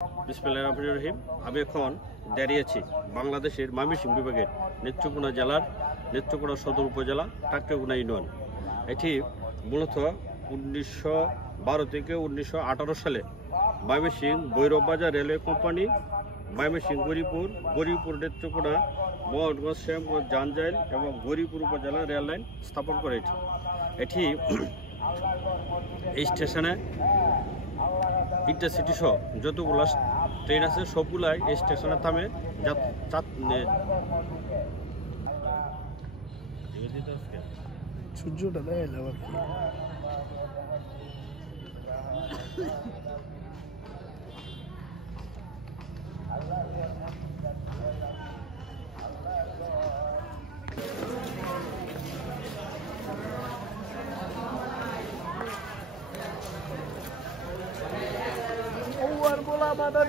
বিসমিল্লাহির রহমানির রহিম। আমি এখন দাঁড়িয়ে আছি বাংলাদেশের ময়মনসিংহ বিভাগের নেত্রকোনা জেলার নেত্রকোনা সদর উপজেলা টাকরাগুনা ইউনিয়ন। এটি মূলত 1912 থেকে 1918 সালে ময়মনসিংহ ভৈরব বাজার রেলওয়ে কোম্পানি ময়মনসিংহ গরিপুর নেত্রকোনা মোহনগঞ্জ শ্যামগঞ্জ জাঞ্জাইল এবং গরিপুর উপজেলা রেল লাইন স্থাপন করে। এটি এই স্টেশনে ইন্টারসিটি সহ যতগুলো ট্রেন আছে সবগুলাই এই স্টেশনে থামে। সূর্যটা দেখাইলাম আর কি। বলা মাদার